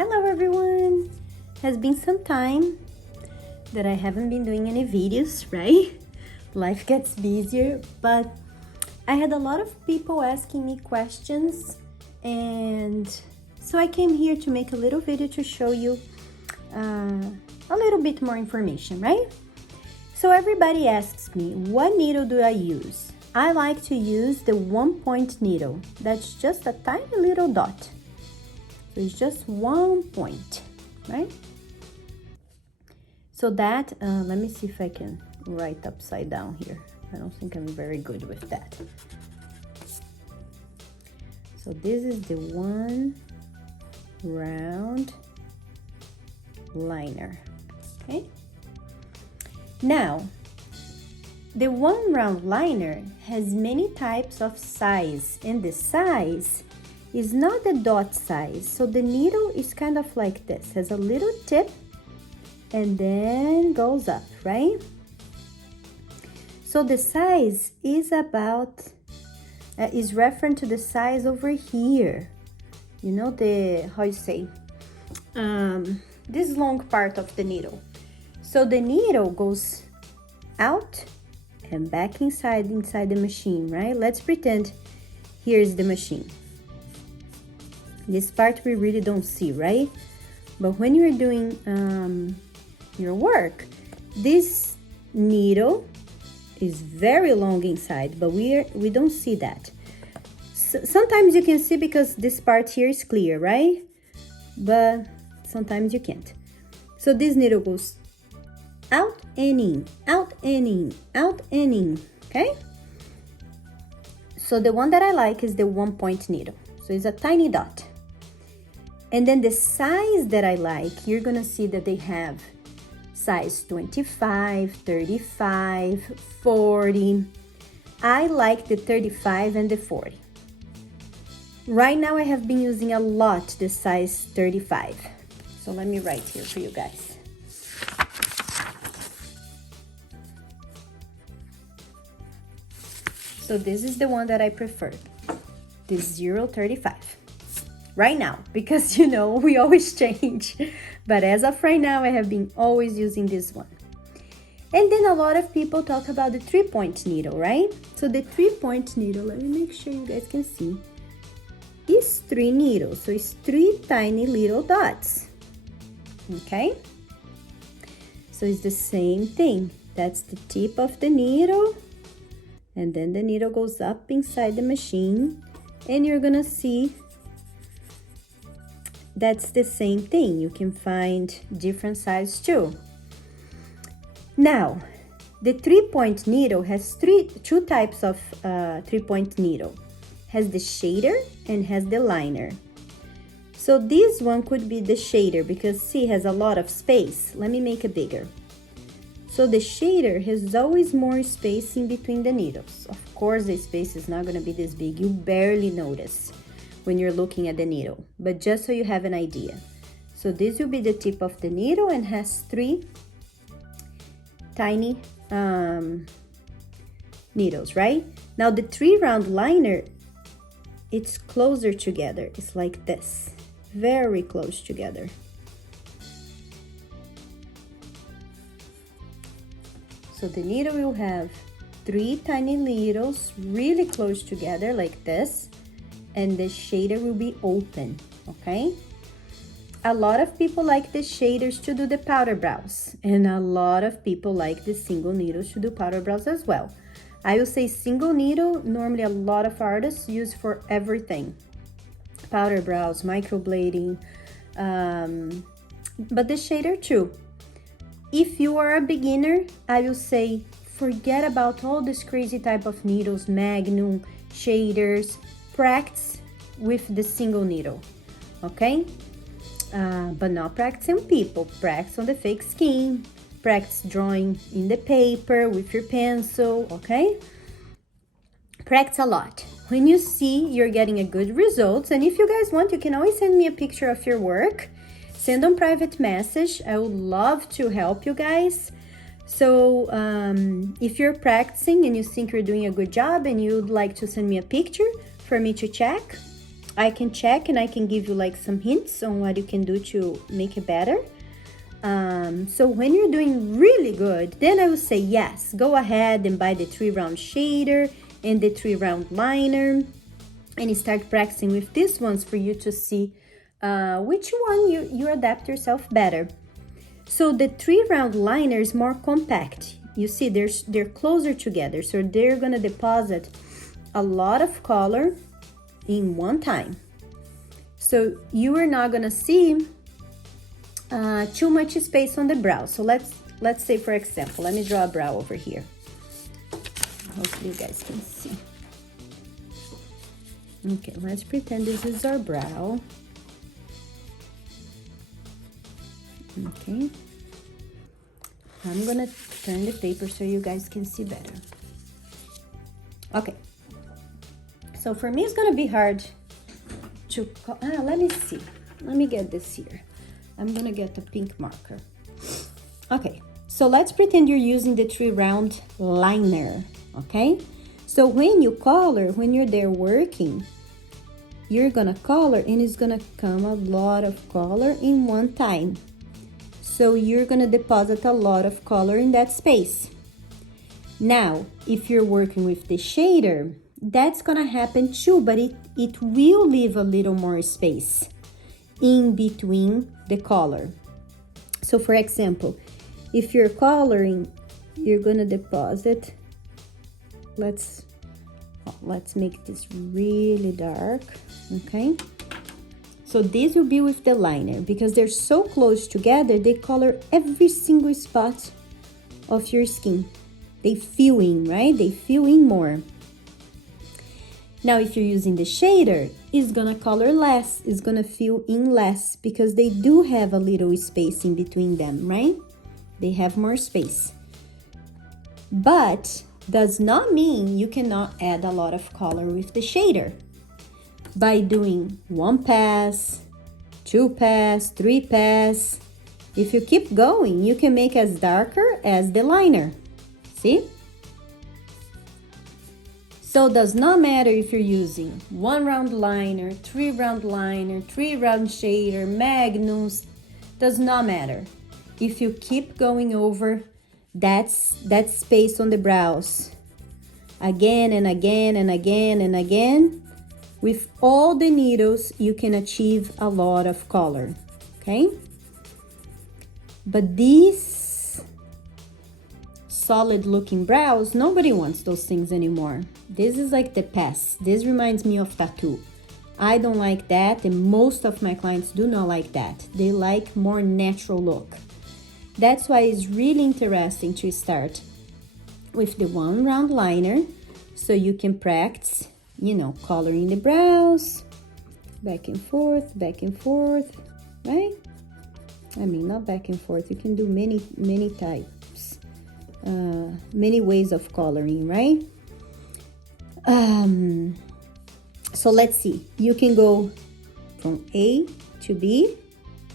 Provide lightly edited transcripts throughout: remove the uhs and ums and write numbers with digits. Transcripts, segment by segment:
Hello everyone! Has been some time that I haven't been doing any videos, right? Life gets busier, but I had a lot of people asking me questions, and so I came here to make a little video to show you a little bit more information, right? So everybody asks me, what needle do I use? I like to use the 1-point needle. That's just a tiny little dot. So it's just 1 point, right? So that, let me see if I can write upside down here. I don't think I'm very good with that. So this is the one round liner, okay? Now, the one round liner has many types of size, and the size is not the dot size. So the needle is kind of like this, has a little tip and then goes up, right? So the size is about, is referring to the size over here. You know, the, how you say, this long part of the needle. So the needle goes out and back inside the machine, right? Let's pretend here's the machine. This part we really don't see, right? But when you're doing your work, this needle is very long inside, but we don't see that. Sometimes you can see because this part here is clear, right? But sometimes you can't. So this needle goes out and in, out and in, out and in, okay? So the one that I like is the 1-point needle. So it's a tiny dot. And then the size that I like, you're gonna see that they have size 25, 35, 40. I like the 35 and the 40. Right now I have been using a lot the size 35. So let me write here for you guys. So this is the one that I prefer, the 035. Right now, because you know, we always change. But as of right now, I have been always using this one. And then a lot of people talk about the 3-point needle, right? So the 3-point needle, let me make sure you guys can see, is 3 needles. So it's 3 tiny little dots, okay? So it's the same thing. That's the tip of the needle. And then the needle goes up inside the machine. And you're gonna see that's the same thing. You can find different size too. Now, the 3-point needle has two types of 3-point needle. Has the shader and has the liner. So this one could be the shader because see, it has a lot of space. Let me make it bigger. So the shader has always more space in between the needles. Of course, the space is not gonna be this big. You barely notice when you're looking at the needle, but just so you have an idea. So this will be the tip of the needle and has 3 tiny needles, right? Now the 3-round liner, it's closer together. It's like this, very close together. So the needle will have 3 tiny needles really close together like this. And the shader will be open, okay? A lot of people like the shaders to do the powder brows, and a lot of people like the single needles to do powder brows as well. I will say single needle, normally a lot of artists use for everything. Powder brows, microblading, but the shader too. If you are a beginner, I will say forget about all this crazy type of needles, magnum, shaders. Practice with the single needle, okay? But not practice on people. Practice on the fake skin. Practice drawing in the paper with your pencil, okay? Practice a lot. When you see you're getting a good results, and if you guys want, you can always send me a picture of your work. Send on private message. I would love to help you guys. So if you're practicing and you think you're doing a good job and you'd like to send me a picture for me to check, I can check and I can give you like some hints on what you can do to make it better. So when you're doing really good, then I would say yes, go ahead and buy the 3-round shader and the 3-round liner and start practicing with these ones for you to see which one you adapt yourself better. So the 3-round liner is more compact. You see, they're closer together, so they're gonna deposit a lot of color in one time. So you are not gonna see too much space on the brow. So let's say, for example, let me draw a brow over here. Hopefully you guys can see. Okay, let's pretend this is our brow. Okay. I'm gonna turn the paper so you guys can see better. Okay. So for me, it's gonna be hard to, let me see. Let me get this here. I'm gonna get a pink marker. Okay, so let's pretend you're using the 3-round liner, okay? So when you color, when you're there working, you're gonna color and it's gonna come a lot of color in one time. So you're gonna deposit a lot of color in that space. Now, if you're working with the shader, that's gonna happen too, but it will leave a little more space in between the color. So for example, if you're coloring, you're gonna deposit, let's make this really dark, okay? So this will be with the liner, because they're so close together, they color every single spot of your skin. They fill in, right? They fill in more. Now, if you're using the shader, it's gonna color less, it's gonna fill in less, because they do have a little space in between them, right? They have more space. But does not mean you cannot add a lot of color with the shader. By doing 1 pass, 2 pass, 3 pass, if you keep going, you can make as darker as the liner. See? So it does not matter if you're using 1-round liner, 3-round liner, 3-round shader, magnums, does not matter. If you keep going over that space on the brows again and again and again and again, with all the needles, you can achieve a lot of color, okay? But these solid looking brows, nobody wants those things anymore. This is like the past. This reminds me of tattoo. I don't like that, and most of my clients do not like that. They like more natural look. That's why it's really interesting to start with the 1-round liner, so you can practice, you know, coloring the brows, back and forth, right? I mean, not back and forth. You can do many types, many ways of coloring, right? So let's see. You can go from A to B,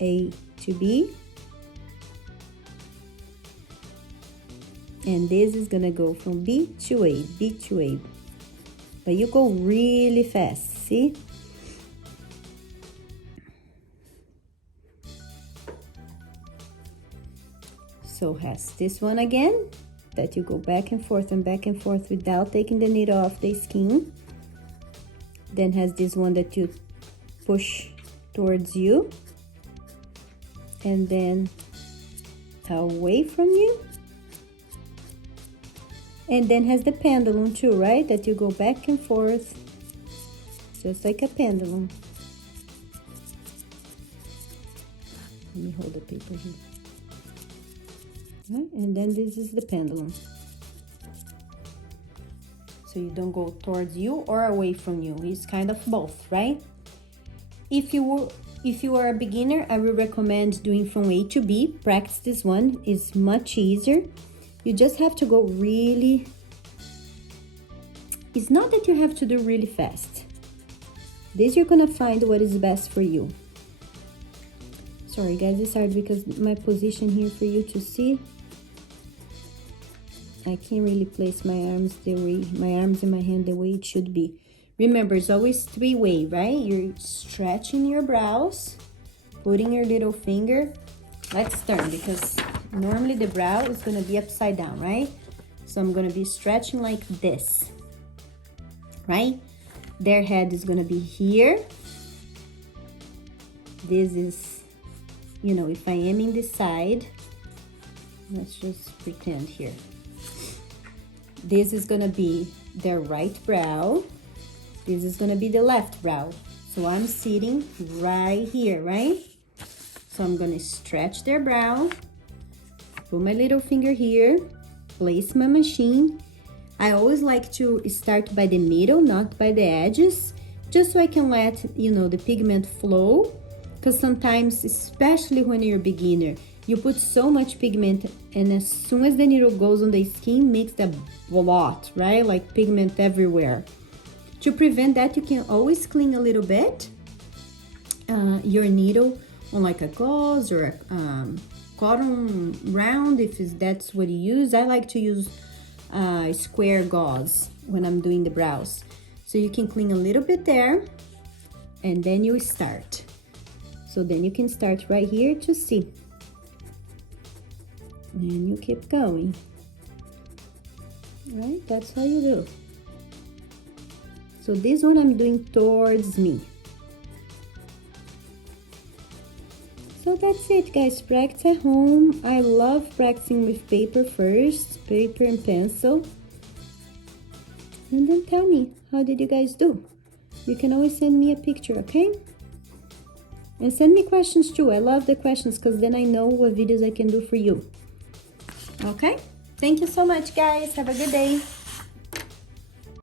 A to B, and this is gonna go from B to A, B to A. But you go really fast, see? So has this one again, that you go back and forth without taking the needle off the skin. Then has this one that you push towards you, and then away from you. And then has the pendulum too, right? That you go back and forth, just like a pendulum. Let me hold the paper here. Right? And then this is the pendulum. So you don't go towards you or away from you. It's kind of both, right? If you are a beginner, I will recommend doing from A to B. Practice this one. It's much easier. You just have to go really, it's not that you have to do really fast. This you're gonna find what is best for you. Sorry guys, it's hard because my position here for you to see, I can't really place my arms and my hand the way it should be. Remember, it's always three-way, right? You're stretching your brows, putting your little finger. Let's turn, because normally the brow is gonna be upside down, right? So I'm gonna be stretching like this, right? Their head is gonna be here. This is, you know, if I am in the side, let's just pretend here. This is gonna be their right brow. This is gonna be the left brow. So I'm sitting right here, right? So I'm gonna stretch their brow, put my little finger here, place my machine. I always like to start by the middle, not by the edges, just so I can let, you know, the pigment flow. Because sometimes, especially when you're a beginner, you put so much pigment, and as soon as the needle goes on the skin, makes a blot, right? Like pigment everywhere. To prevent that, you can always clean a little bit your needle on like a gauze or a cotton round, if that's what you use. I like to use square gauze when I'm doing the brows. So you can clean a little bit there, and then you start. So then you can start right here to see. And you keep going. Right? That's how you do. So this one I'm doing towards me. So that's it, guys. Practice at home. I love practicing with paper first, paper and pencil. And then tell me, how did you guys do? You can always send me a picture, okay? And send me questions too. I love the questions, because then I know what videos I can do for you. Okay? Thank you so much, guys. Have a good day.